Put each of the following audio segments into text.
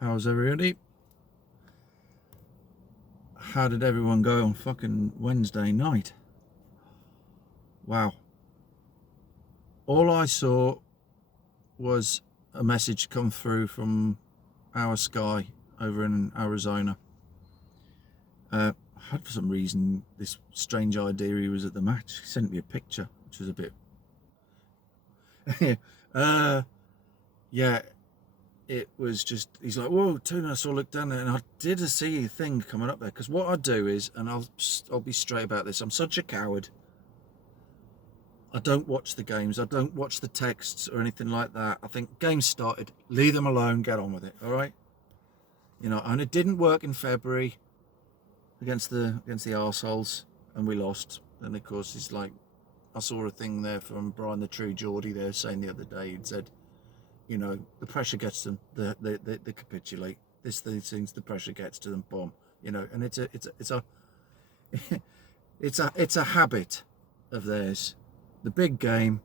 How's everybody? How did everyone go on fucking Wednesday night? Wow. All I saw was a message come through from our Sky over in Arizona. I had for some reason this strange idea he was at the match. He sent me a picture, which was a bit. uh, yeah, it was just. He's like, "Whoa, Tuna!" So I looked down there, and I did see a thing coming up there. Because what I do is, and I'll be straight about this. I'm such a coward. I don't watch the games. I don't watch the texts or anything like that. I think games started. Leave them alone. Get on with it. All right. And it didn't work in February against the arseholes, and we lost. And of course, it's like I saw a thing there from Brian the True Geordie there saying the other day. He'd said, the pressure gets them. They capitulate. These things, the pressure gets to them. Boom. And it's a it's a habit of theirs. The big game,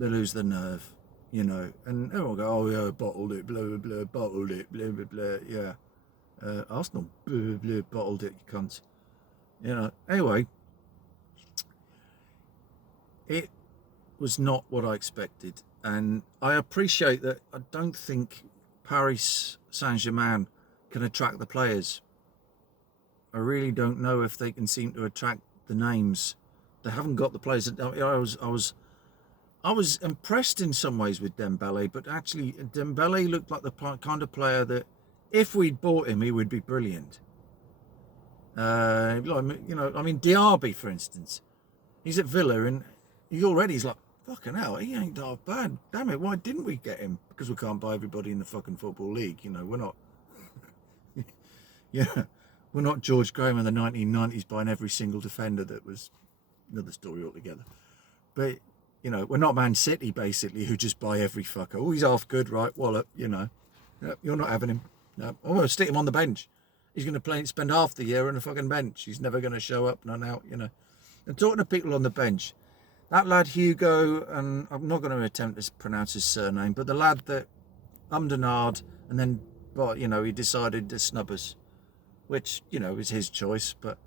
they lose the nerve, and everyone go, oh yeah, bottled it, blah blah blah, bottled it, blah blah blah, yeah. Arsenal, blah blah blah, bottled it, you cunts. Anyway, it was not what I expected, and I appreciate that. I don't think Paris Saint-Germain can attract the players. I really don't know if they can seem to attract the names. They haven't got the players. I was impressed in some ways with Dembele, but actually Dembele looked like the kind of player that, if we'd bought him, he would be brilliant. Diaby, for instance, he's at Villa and he's like, fucking hell, he ain't half bad. Damn it, why didn't we get him? Because we can't buy everybody in the fucking football league. We're not. Yeah, we're not George Graham in the 1990s buying every single defender. That was another story altogether. But we're not Man City, basically, who just buy every fucker. Oh, he's half good, right? Wallop, you're not having him. No, I'm going to stick him on the bench. He's going to spend half the year on the fucking bench. He's never going to show up, none out, And talking to people on the bench, that lad Hugo, and I'm not going to attempt to pronounce his surname, but the lad that ummed and ahed, and then, he decided to snub us, which, is his choice, but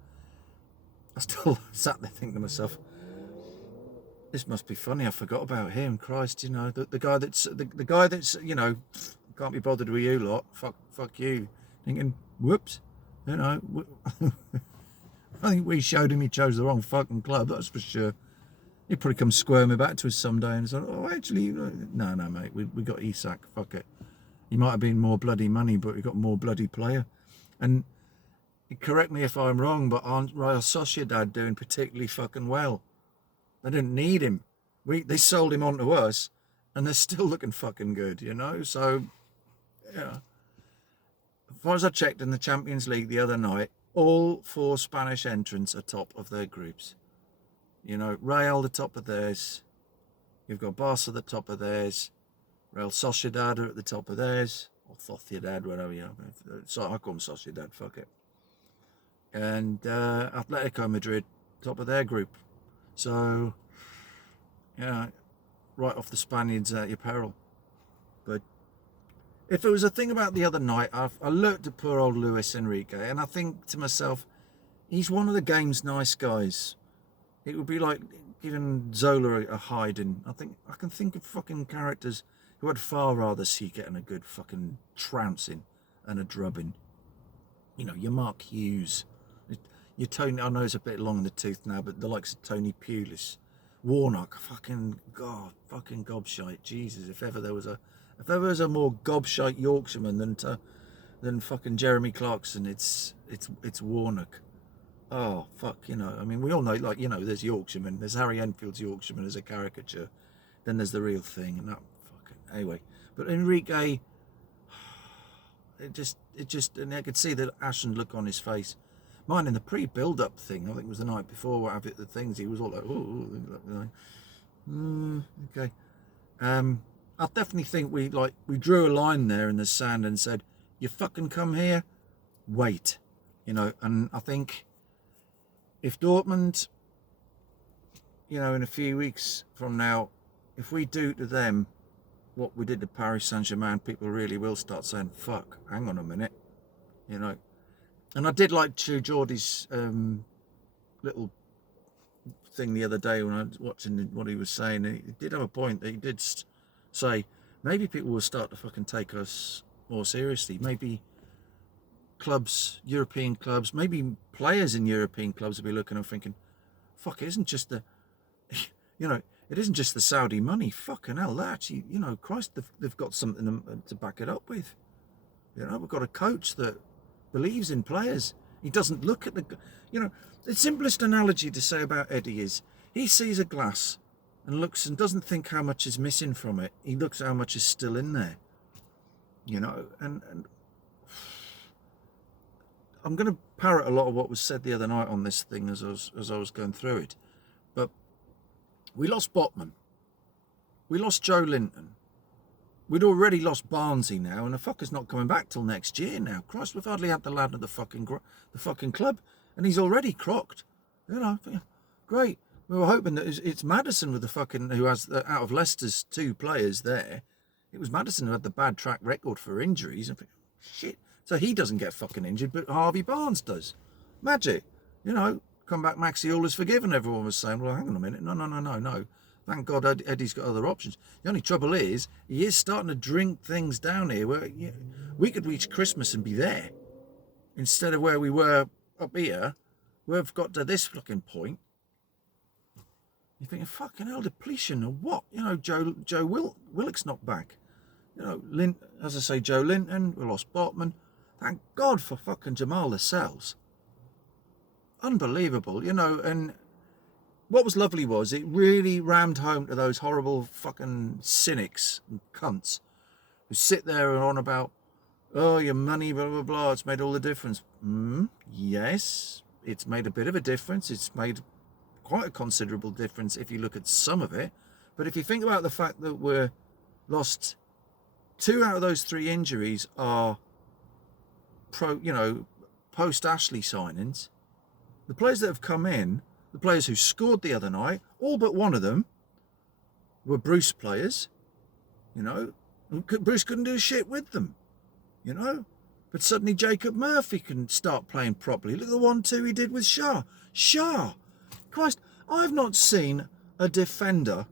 I still sat there thinking to myself, this must be funny. I forgot about him. Christ, the guy that's can't be bothered with you lot. Fuck you. Thinking, whoops, I think we showed him he chose the wrong fucking club. That's for sure. He'd probably come squirming back to us someday and say, oh, actually, no, mate, we got Isak. Fuck it. He might have been more bloody money, but we got more bloody player. And correct me if I'm wrong, but aren't Real Sociedad doing particularly fucking well? They didn't need him. They sold him on to us, and they're still looking fucking good, So, yeah. As far as I checked in the Champions League the other night, all 4 Spanish entrants are top of their groups. Real the top of theirs. You've got Barca the top of theirs. Real Sociedad are at the top of theirs, or Sociedad, whatever So I call them Sociedad. Fuck it. And Atletico Madrid top of their group. So, yeah, right off the Spaniards at your peril. But if it was a thing about the other night, I looked at poor old Luis Enrique, and I think to myself, he's one of the game's nice guys. It would be like giving Zola a hiding. I can think of fucking characters who I'd far rather see getting a good fucking trouncing and a drubbing. Your Mark Hughes. Your Tony, I know it's a bit long in the tooth now, but the likes of Tony Pulis, Warnock, fucking gobshite. Jesus, if ever there was a more gobshite Yorkshireman than fucking Jeremy Clarkson, it's Warnock. Oh fuck, we all know, there's Yorkshireman, there's Harry Enfield's Yorkshireman as a caricature, then there's the real thing, and that fucking anyway. But Enrique, it just, and I could see the ashen look on his face. Mine in the pre-build-up thing, I think it was the night before, what have it, the things, he was all like, okay. I definitely think we drew a line there in the sand and said, you fucking come here, wait. And I think if Dortmund, in a few weeks from now, if we do to them what we did to Paris Saint-Germain, people really will start saying, fuck, hang on a minute, you know. And I did like Geordie's little thing the other day when I was watching what he was saying. He did have a point that he did say, maybe people will start to fucking take us more seriously. Maybe clubs, European clubs, maybe players in European clubs will be looking and thinking, fuck, it isn't just the, you know, it isn't just the Saudi money. Fucking hell, that actually, you know, Christ, they've got something to back it up with. You know, we've got a coach that believes in players. He doesn't look at the, you know, the simplest analogy to say about Eddie is he sees a glass and looks and doesn't think how much is missing from it. He looks at how much is still in there. You know, and I'm going to parrot a lot of what was said the other night on this thing as I was going through it. But we lost Botman. We lost Joe Linton. We'd already lost Barnsley now, and the fucker's not coming back till next year now. Christ, we've hardly had the lad at the fucking club, and he's already crocked. You know, great. We were hoping that it's Maddison with the fucking, who has, out of Leicester's 2 players there, it was Maddison who had the bad track record for injuries. And shit. So he doesn't get fucking injured, but Harvey Barnes does. Magic. You know, come back, Maxi, all is forgiven, everyone was saying. Well, hang on a minute. No. Thank God Eddie's got other options. The only trouble is, he is starting to drink things down here where we could reach Christmas and be there. Instead of where we were up here, we've got to this fucking point. You're thinking, fucking hell, depletion or what? You know, Joe Willock's not back. You know, as I say, Joe Linton, we lost Botman. Thank God for fucking Jamal Lascelles. Unbelievable, you know, and what was lovely was it really rammed home to those horrible fucking cynics and cunts who sit there and on about, oh, your money, blah, blah, blah, it's made all the difference. Yes, it's made a bit of a difference. It's made quite a considerable difference if you look at some of it. But if you think about the fact that we're lost 2 out of those 3 injuries are post-Ashley signings. The players that have come in, the players who scored the other night, all but one of them were Bruce players, you know. Bruce couldn't do shit with them, you know. But suddenly Jacob Murphy can start playing properly. Look at the 1-2 he did with Shah. Christ, I've not seen a defender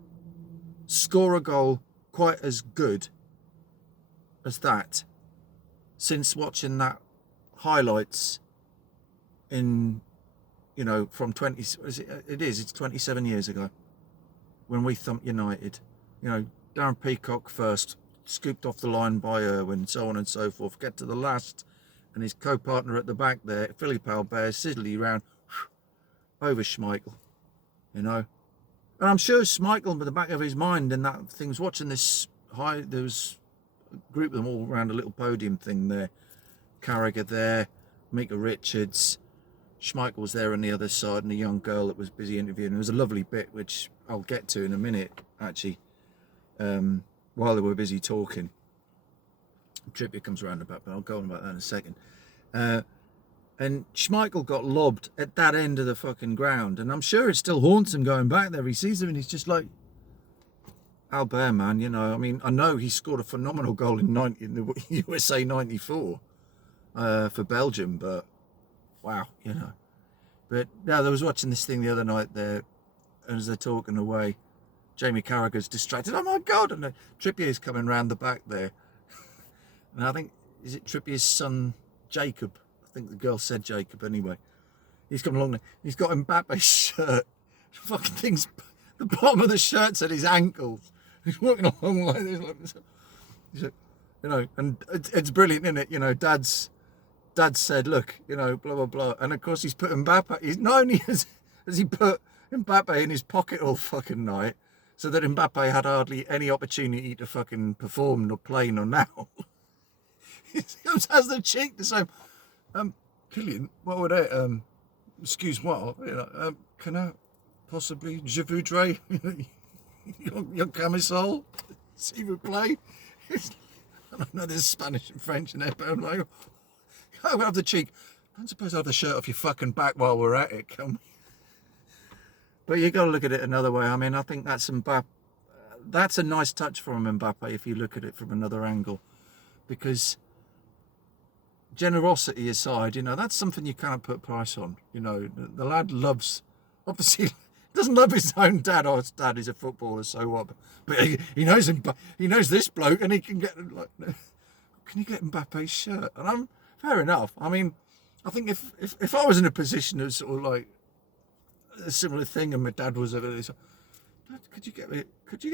score a goal quite as good as that since watching that highlights in, you know, from it's 27 years ago when we thumped United. You know, Darren Peacock first, scooped off the line by Irwin, so on and so forth. Get to the last, and his co-partner at the back there, Philippe Albert, sizzly round over Schmeichel, you know. And I'm sure Schmeichel, in the back of his mind, and that thing's watching this there was a group of them all around a little podium thing there. Carragher there, Mika Richards, Schmeichel was there on the other side, and a young girl that was busy interviewing. It was a lovely bit, which I'll get to in a minute, actually, while they were busy talking. Trippier comes around about, but I'll go on about that in a second. And Schmeichel got lobbed at that end of the fucking ground, and I'm sure it still haunts him going back there. He sees him and he's just like, Albert, man, you know, I mean, I know he scored a phenomenal goal in the USA 94 for Belgium, but wow, you know. But now I was watching this thing the other night there, and as they're talking away, Jamie Carragher's distracted. Oh my God! And Trippier's coming round the back there, and I think, is it Trippier's son Jacob? I think the girl said Jacob anyway. He's coming along there. He's got Mbappe's shirt. Fucking things. The bottom of the shirt's at his ankles. He's walking along like this. He's like, you know, and it's brilliant, isn't it? You know, Dad said, look, you know, blah, blah, blah. And of course he's put Mbappe, he's not only has he put Mbappe in his pocket all fucking night, so that Mbappe had hardly any opportunity to fucking perform, nor play, nor now. He has the cheek to say, Killian, what would it, excuse moi, you know, can I possibly, je voudrais, your camisole, s'il vous plaît? I don't know, there's Spanish and French in there, but I'm like, I would have the cheek. I don't suppose I have the shirt off your fucking back while we're at it, can we? But you got to look at it another way. I mean, I think that's Mbappe. that's a nice touch from Mbappe if you look at it from another angle, because generosity aside, that's something you can't put price on. The lad loves, obviously, doesn't love his own dad. Oh, his dad is a footballer, so what? But he knows him. He knows this bloke, and he can get like, can you get Mbappe's shirt? And I'm fair enough. I mean, I think if I was in a position of sort of like a similar thing, and my dad was over there, Dad, could you get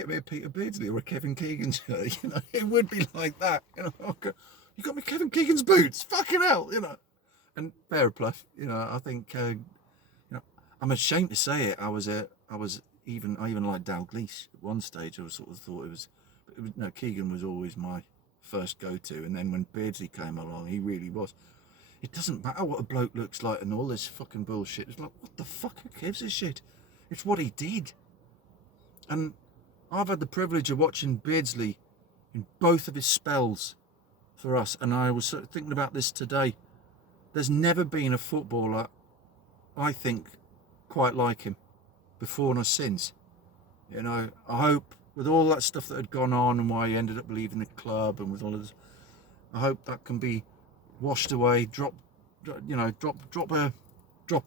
me a Peter Beardsley or a Kevin Keegan shirt? It would be like that. You got me Kevin Keegan's boots, fucking hell, And fair play, I think, I'm ashamed to say it. I even liked Dalglish at one stage. I sort of thought Keegan was always my first go-to, and then when Beardsley came along, he really was. It doesn't matter what a bloke looks like and all this fucking bullshit. It's like, what the fuck? Who gives a shit? It's what he did. And I've had the privilege of watching Beardsley in both of his spells for us, and I was sort of thinking about this today. There's never been a footballer, I think, quite like him before nor since. I hope with all that stuff that had gone on and why he ended up leaving the club, and with all of this, I hope that can be washed away, drop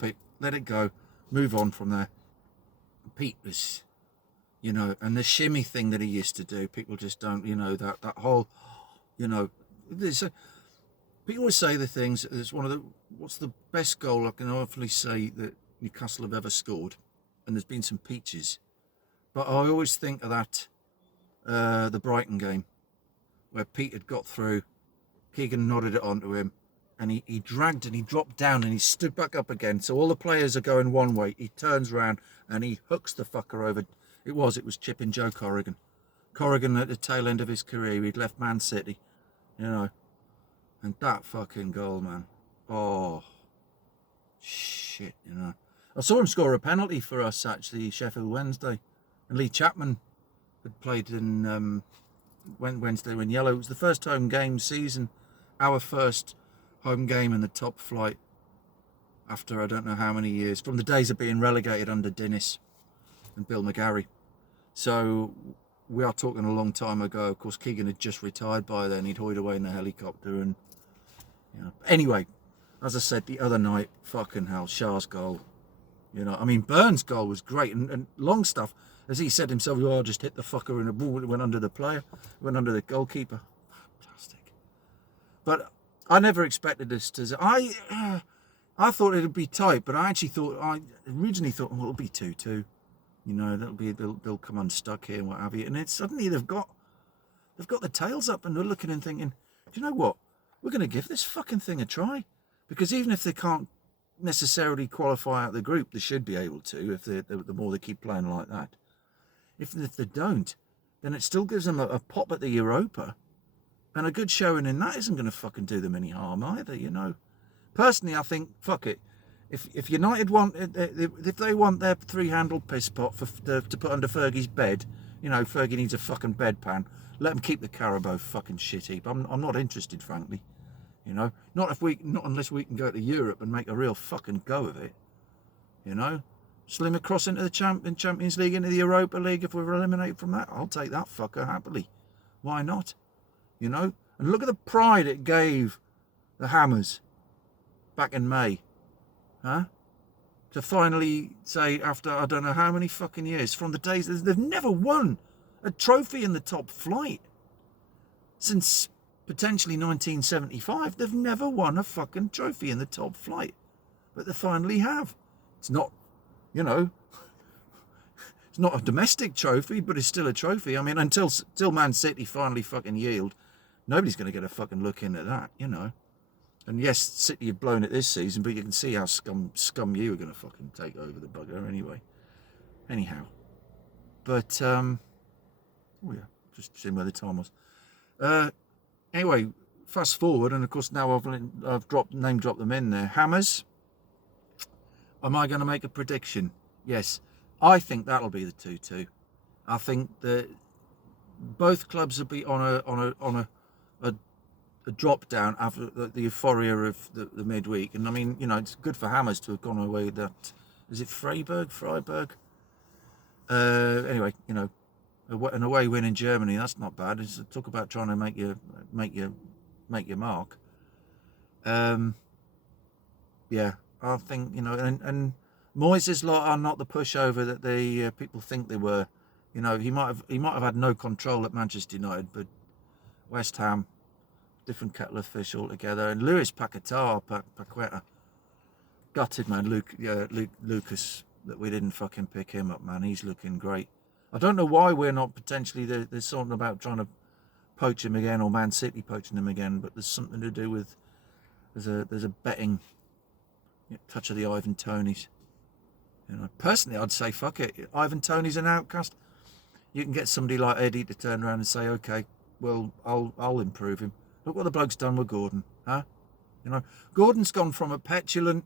it, let it go, move on from there. Pete was, and the shimmy thing that he used to do, people just don't, that whole, people always say the things, it's what's the best goal I can hopefully say that Newcastle have ever scored, and there's been some peaches, but I always think of that, the Brighton game, where Pete had got through, Keegan nodded it onto him, and he dragged and he dropped down and he stood back up again. So all the players are going one way. He turns around and he hooks the fucker over. It was chipping Joe Corrigan. Corrigan at the tail end of his career. He'd left Man City, And that fucking goal, man. Oh, shit, I saw him score a penalty for us, actually, Sheffield Wednesday. And Lee Chapman had played in Wednesday in yellow. It was the first home game season, our first home game in the top flight after I don't know how many years, from the days of being relegated under Dennis and Bill McGarry. So we are talking a long time ago. Of course, Keegan had just retired by then. He'd hoyed away in the helicopter, and anyway, as I said the other night, fucking hell, Shah's goal. Burns' goal was great, and Longstaff, as he said himself, just hit the fucker and the ball went under the player, went under the goalkeeper. Fantastic. But I never expected this to. I thought it'd be tight, but I originally thought, well, it'll be 2-2. They'll come unstuck here and what have you. And it's suddenly they've got the tails up and they're looking and thinking, do you know what? We're going to give this fucking thing a try, because even if they can't necessarily qualify out the group, they should be able to if the more they keep playing like that. If they don't, then it still gives them a pop at the Europa. And a good showing in that isn't going to fucking do them any harm either, Personally, I think, fuck it. If United want, if they want their three-handled piss pot to put under Fergie's bed, Fergie needs a fucking bedpan. Let them keep the Carabao fucking shit heap. I'm not interested, frankly. Not unless we can go to Europe and make a real fucking go of it. Slim across into the Champions League, into the Europa League. If we're eliminated from that, I'll take that fucker happily. Why not? And look at the pride it gave the Hammers back in May, to finally say, after I don't know how many fucking years, from the days they've never won a trophy in the top flight since potentially 1975. They've never won a fucking trophy in the top flight, but they finally have. It's not, it's not a domestic trophy, but it's still a trophy. I mean, until Man City finally fucking yield, nobody's going to get a fucking look into that, And yes, City have blown it this season, but you can see how scum you are going to fucking take over the bugger anyway. Anyhow. But, oh yeah, just seeing where the time was. Anyway, fast forward, and of course now I've name dropped them in there. Hammers. Am I going to make a prediction? Yes. I think that'll be the 2-2. I think that both clubs will be on a drop down after the euphoria of the midweek. And I mean, it's good for Hammers to have gone away with that. Is it Freiburg? Anyway, An away win in Germany, that's not bad. It's talk about trying to make your mark. Yeah, I think and Moyes' lot are not the pushover that the people think they were. He might have had no control at Manchester United, but West Ham, different kettle of fish altogether. And Luis Paqueta, gutted man. Lucas, that we didn't fucking pick him up, man. He's looking great. I don't know why we're not potentially. There's something about trying to poach him again, or Man City poaching him again, but there's something to do with there's a betting touch of the Ivan Tonys. Personally, I'd say fuck it. Ivan Toney's an outcast. You can get somebody like Eddie to turn around and say, okay, well, I'll improve him. Look what the bloke's done with Gordon, huh? Gordon's gone from a petulant,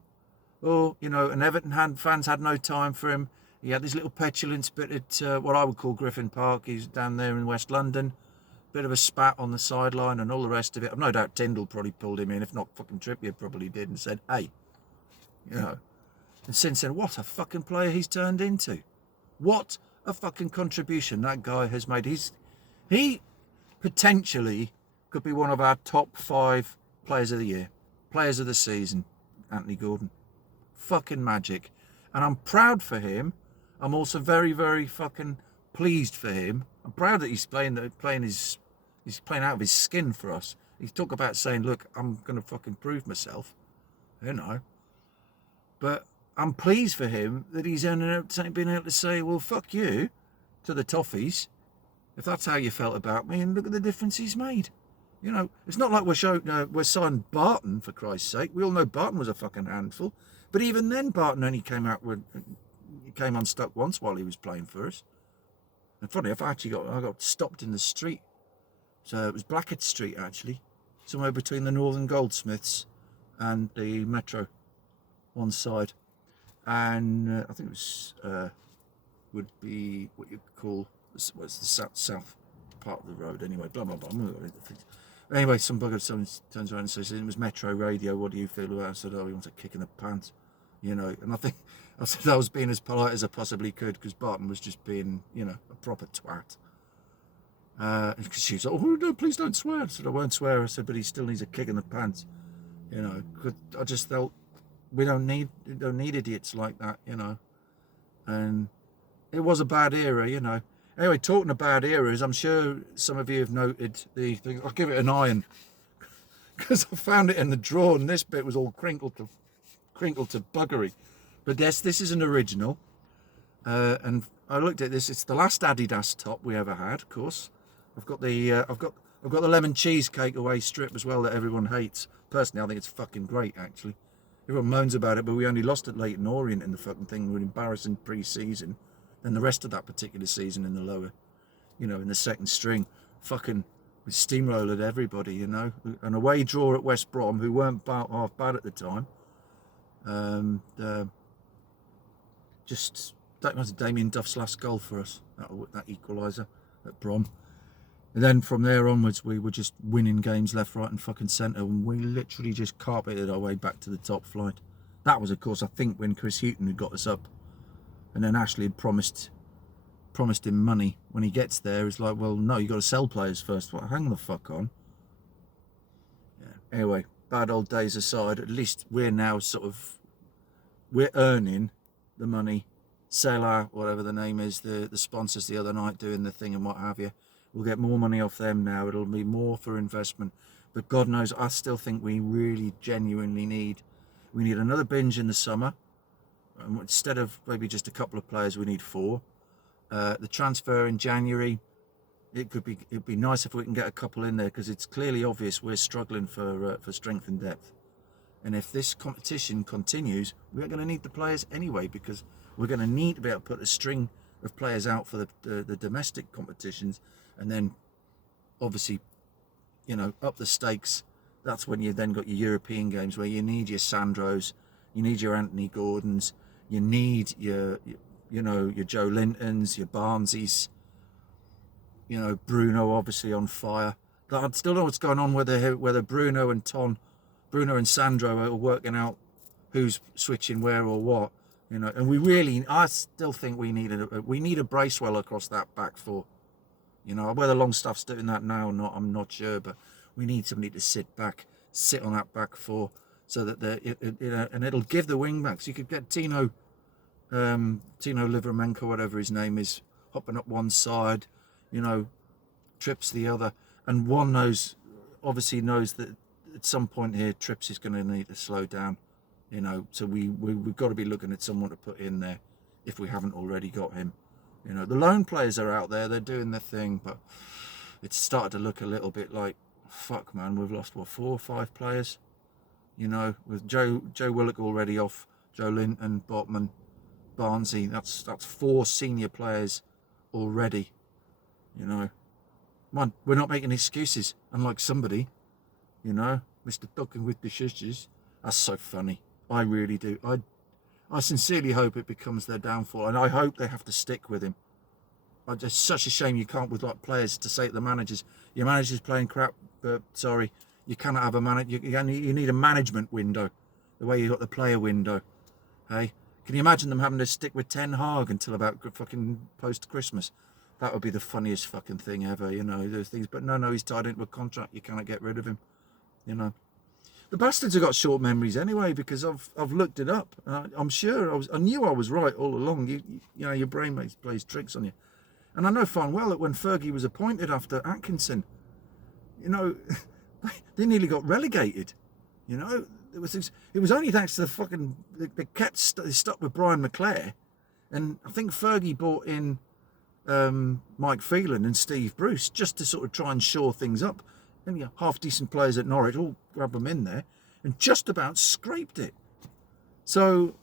and Everton fans had no time for him. He had this little petulance bit at what I would call Griffin Park. He's down there in West London. Bit of a spat on the sideline and all the rest of it. I've no doubt Tyndall probably pulled him in. If not, fucking Trippier probably did and said, hey, And since then, what a fucking player he's turned into. What a fucking contribution that guy has made. He potentially could be one of our top 5 players of the year. Players of the season, Anthony Gordon. Fucking magic. And I'm proud for him. I'm also very, very fucking pleased for him. I'm proud that he's playing out of his skin for us. He's talk about saying, look, I'm going to fucking prove myself. But I'm pleased for him that he's been able to say, well, fuck you to the Toffees, if that's how you felt about me, and look at the difference he's made. It's not like we're signing Barton, for Christ's sake. We all know Barton was a fucking handful. But even then, Barton only came unstuck once while he was playing for us. And funny enough, I got stopped in the street. So it was Blackett Street, actually. Somewhere between the Northern Goldsmiths and the Metro, one side. And I think it was, would be what you call, what's the south part of the road anyway, blah, blah, blah. Anyway, some bugger turns around and says, it was Metro Radio, what do you feel about it? I said, he wants a kick in the pants, And I said I was being as polite as I possibly could, because Barton was just being, a proper twat. Because she was like, oh, no, please don't swear. I said, I won't swear. I said, but he still needs a kick in the pants. Cause I just felt we don't need idiots like that, And it was a bad era, Anyway, talking of bad eras, I'm sure some of you have noted the thing. I'll give it an iron because I found it in the drawer, and this bit was all crinkled to buggery. But yes, this is an original, and I looked at this. It's the last Adidas top we ever had, of course. I've got the lemon cheesecake away strip as well that everyone hates. Personally, I think it's fucking great. Actually, everyone moans about it, but we only lost at Leyton Orient in the fucking thing. We're embarrassing pre-season. Then the rest of that particular season in the lower, in the second string, fucking we steamrolled everybody, An away draw at West Brom, who weren't half bad at the time. Just that was Damien Duff's last goal for us, that equaliser at Brom. And then from there onwards, we were just winning games left, right, and fucking centre, and we literally just carpeted our way back to the top flight. That was, of course, I think when Chris Hughton had got us up. And then Ashley had promised him money when he gets there. It's like, well, no, you got to sell players first. Well, hang the fuck on. Yeah. Anyway, bad old days aside, at least we're now we're earning the money. Seller, whatever the name is, the sponsors the other night doing the thing and what have you. We'll get more money off them now. It'll be more for investment. But God knows, I still think we really genuinely need another binge in the summer. Instead of maybe just a couple of players, we need 4. The transfer in January, it'd be nice if we can get a couple in there, because it's clearly obvious we're struggling for strength and depth. And if this competition continues, we're going to need the players anyway, because we're going to need to be able to put a string of players out for the domestic competitions, and then obviously, up the stakes. That's when you then got your European games where you need your Sandros, you need your Anthony Gordons. You need your Joe Lintons, your Barnesies, Bruno obviously on fire. I still don't know what's going on whether Bruno and Sandro are working out who's switching where or what, And I still think we need a Bracewell across that back 4. You know, whether Longstaff's doing that now or not, I'm not sure, but we need somebody to sit on that back four, so that and it'll give the wing backs. You could get Tino Livramento, whatever his name is, hopping up one side, you know, Trips the other, and one obviously knows that at some point here Trips is going to need to slow down, you know, so we've got to be looking at someone to put in there if we haven't already got him. You know, the lone players are out there, they're doing their thing, but it's started to look a little bit like, fuck man, we've lost, what, 4 or 5 players? You know, with Joe Willock already off, Joe Linton, Botman, Barnsley, that's 4 senior players already, you know. Man, we're not making excuses, unlike somebody, you know, Mr. Ducking with the shishes. That's so funny. I really do. I sincerely hope it becomes their downfall, and I hope they have to stick with him. It's such a shame you can't, with like players, to say to the managers, your manager's playing crap, but sorry, you cannot have a manager. You need a management window, the way you got the player window. Hey, can you imagine them having to stick with Ten Hag until about fucking post-Christmas? That would be the funniest fucking thing ever, you know, those things. But no, he's tied into a contract. You cannot get rid of him, you know. The bastards have got short memories anyway, because I've looked it up. I'm sure I knew I was right all along. You know, your brain plays tricks on you. And I know fine well that when Fergie was appointed after Atkinson, you know, they nearly got relegated. You know, it was only thanks to the fucking they stuck with Brian McClare, and I think Fergie brought in Mike Phelan and Steve Bruce just to sort of try and shore things up. And you know, half decent players at Norwich, all grab them in there, and just about scraped it. So,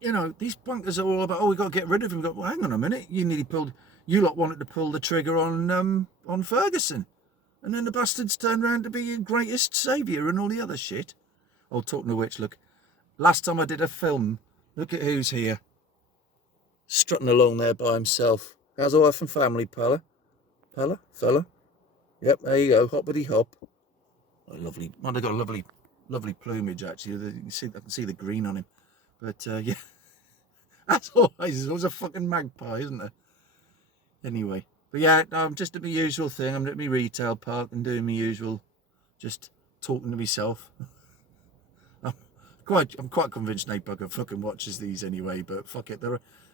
you know, these bunkers are all about, oh, we got to get rid of him. Well, hang on a minute, you lot wanted to pull the trigger on Ferguson, and then the bastards turned around to be your greatest saviour and all the other shit. Oh, talking of which, look, last time I did a film, look at who's here, strutting along there by himself. How's the wife and family, fella? Yep, there you go, hoppity hop. Oh, lovely. Well, they've got a lovely plumage, actually. I can see the green on him. But, yeah, as always, there's always a fucking magpie, isn't there? Anyway, but yeah, I'm just at my usual thing. I'm at my retail park and doing my usual, just talking to myself. I'm quite convinced Nate Bugger fucking watches these anyway, but fuck it.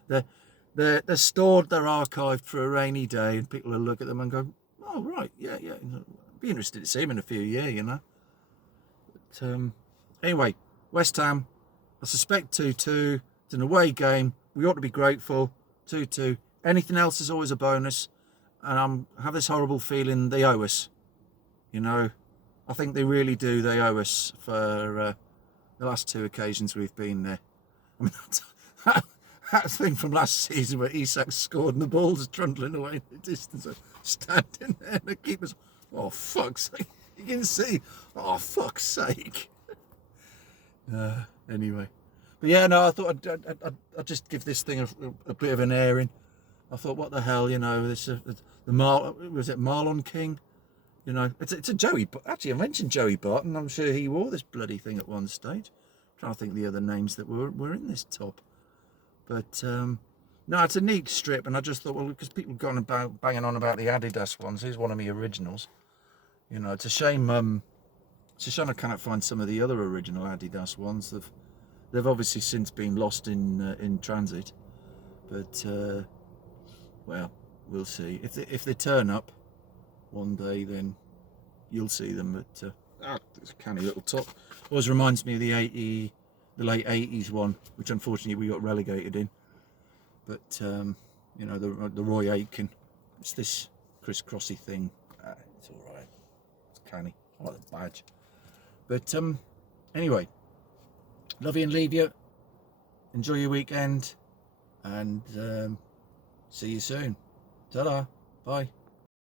They're stored, they're archived for a rainy day, and people will look at them and go, oh, right, yeah. Be interested to see him in a few years, you know. But, anyway, West Ham, I suspect 2-2. It's an away game. We ought to be grateful. 2-2. Anything else is always a bonus. And I have this horrible feeling they owe us. You know, I think they really do. They owe us for the last 2 occasions we've been there. I mean, that thing from last season where Isak scored and the ball's trundling away in the distance, standing there and the keeper's, oh fuck's sake, you can see, oh fuck's sake. Anyway, but yeah, no, I thought I'd just give this thing a bit of an airing. I thought, what the hell, you know, was it Marlon King? You know, it's a Joey. Actually, I mentioned Joey Barton. I'm sure he wore this bloody thing at one stage. I'm trying to think of the other names that were in this top. But no, it's a neat strip, and I just thought, well, because people have gone about banging on about the Adidas ones. Here's one of my originals. You know, it's a shame. I cannot find some of the other original Adidas ones. They've obviously since been lost in transit. But well, we'll see. If they turn up one day, then you'll see them. But it's a canny little top. Always reminds me of the late 80s one, which unfortunately we got relegated in. But you know, the Roy Aitken, it's this crisscrossy thing. It's all right. It's canny. I like the badge. But anyway, love you and leave you. Enjoy your weekend, and see you soon. Ta-da. Bye.